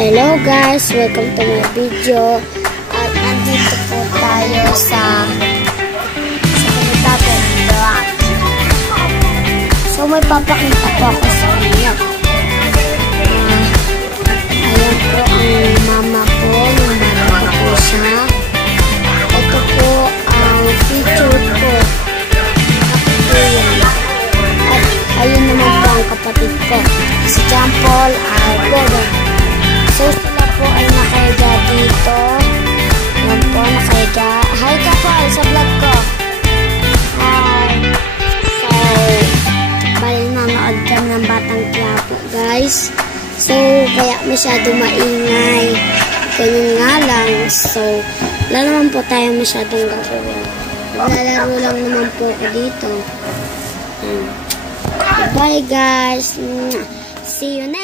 Hello guys, welcome to my video. At nandito po tayo sa Panitapong Vlog. So may papakita po ako sa inyo. Ayan po ang mama ko, yung mama ko siya. Ito po ang picture ko. Ako po yan. At ayun naman po ang kapatid ko, si John Paul Argoro. So, sila po ay nakahiga dito. Yan po, nakahiga. Hi ka po sa vlog ko. Hi. So, bali nanood kami ng Batang Quiapo, guys. So, kaya masyado maingay. Ganyan nga lang. So, wala naman po tayo masyadong gagawin. Maglalaro lang naman po ako dito. Bye, guys. See you next.